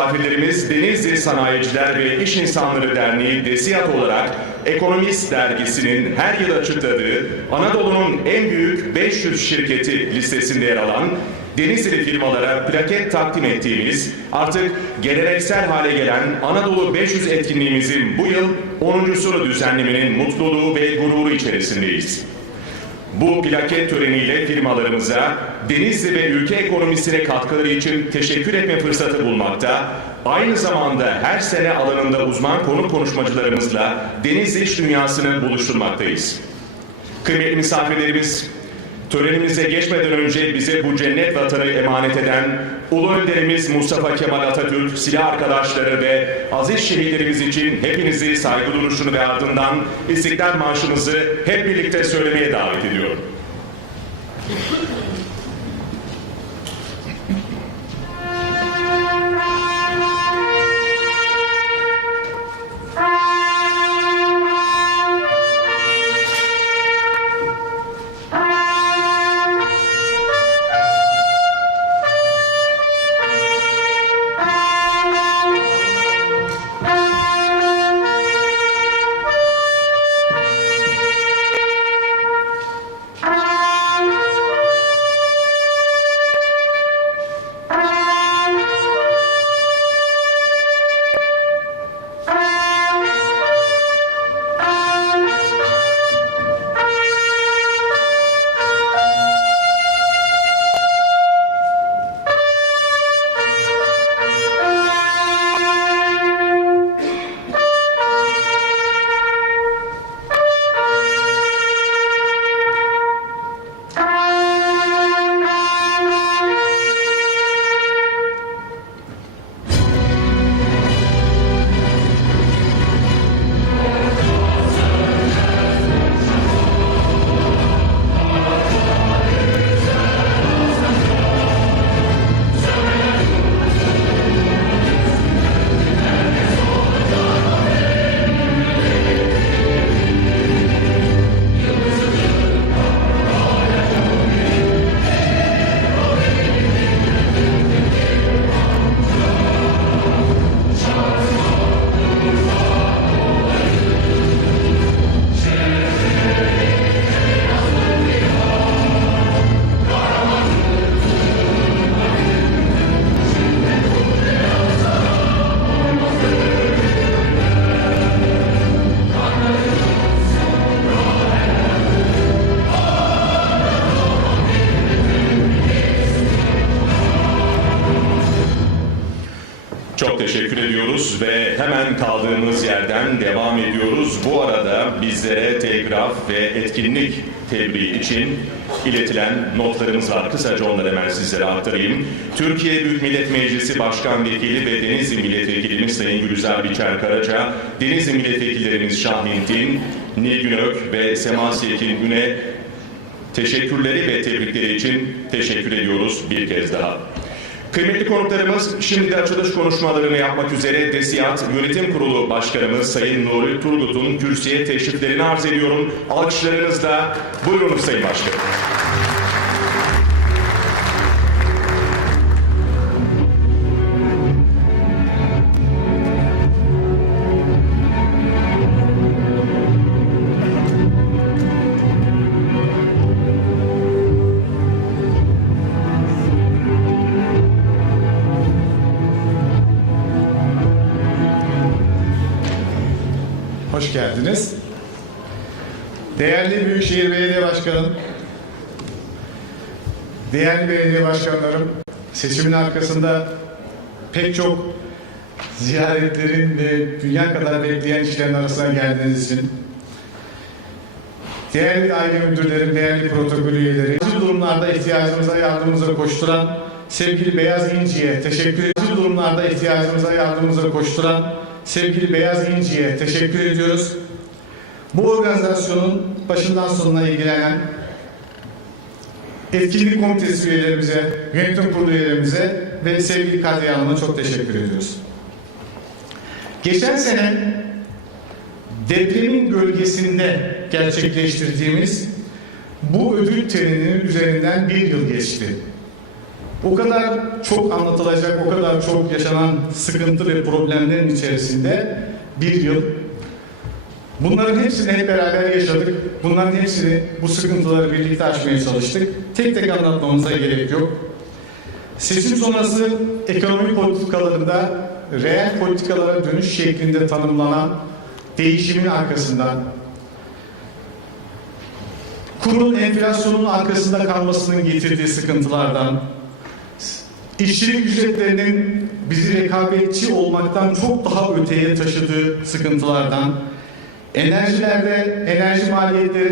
Misafirlerimiz Denizli Sanayiciler ve İş İnsanları Derneği DESİAD olarak Ekonomist dergisinin her yıl açıkladığı Anadolu'nun en büyük 500 şirketi listesinde yer alan Denizli firmalara plaket takdim ettiğimiz artık geleneksel hale gelen Anadolu 500 etkinliğimizin bu yıl 10.sunu düzenlemenin mutluluğu ve gururu içerisindeyiz. Bu plaket töreniyle firmalarımıza Denizli ve ülke ekonomisine katkıları için teşekkür etme fırsatı bulmakta, aynı zamanda her sene alanında uzman konuk konuşmacılarımızla Denizli iş dünyasını buluşturmaktayız. Kıymetli misafirlerimiz, törenimize geçmeden önce bize bu cennet vatanı emanet eden Ulu Önderimiz Mustafa Kemal Atatürk, silah arkadaşları ve aziz şehitlerimiz için hepinizi saygı duruşunu ve ardından İstiklal Marşımızı hep birlikte söylemeye davet ediyorum. Çok teşekkür ediyoruz ve hemen kaldığımız yerden devam ediyoruz. Bu arada bizlere telgraf ve etkinlik tebriği için iletilen notlarımız var. Kısaca onları hemen sizlere aktarayım. Türkiye Büyük Millet Meclisi Başkan Vekili ve Denizli Milletvekilimiz Sayın Gülizar Biçer Karaca, Denizli Milletvekillerimiz Şahin Din, Nilgün Ök ve Sema Sekin Güne teşekkürleri ve tebrikleri için teşekkür ediyoruz bir kez daha. Kıymetli konuklarımız şimdi açılış konuşmalarını yapmak üzere DESİAD Yönetim Kurulu Başkanımız Sayın Nuri Turgut'un kürsüye teşriflerini arz ediyorum. Alkışlarınızla buyurunuz Sayın Başkanım. Hoş geldiniz. Değerli Büyükşehir Belediye Başkanım, değerli belediye başkanlarım, seçimin arkasında pek çok ziyaretlerin ve dünya kadar bekleyen işlerin arasına geldiğiniz için değerli aile müdürlerim, değerli protokol üyeleri, acil durumlarda ihtiyacımıza yardımımıza koşturan sevgili Beyaz İnci'ye teşekkür ediyoruz. durumlarda ihtiyacımıza yardımımıza koşturan sevgili Beyaz İnci'ye teşekkür ediyoruz. Bu organizasyonun başından sonuna ilgilenen etkinlik komitesi üyelerimize, yönetim kurulu üyelerimize ve sevgili Kadriye çok teşekkür ediyoruz. Geçen sene depremin gölgesinde gerçekleştirdiğimiz bu ödül töreninin üzerinden bir yıl geçti. O kadar çok anlatılacak, o kadar çok yaşanan sıkıntı ve problemlerin içerisinde bir yıl. Bunların hepsini hep beraber yaşadık. Bunların hepsini, bu sıkıntıları birlikte aşmaya çalıştık. Tek tek anlatmamıza gerek yok. Seçim sonrası ekonomi politikalarında reel politikalara dönüş şeklinde tanımlanan değişimin arkasından kurun enflasyonun arkasında kalmasının getirdiği sıkıntılardan işçilik ücretlerinin bizi rekabetçi olmaktan çok daha öteye taşıdığı sıkıntılardan enerjilerde enerji maliyetleri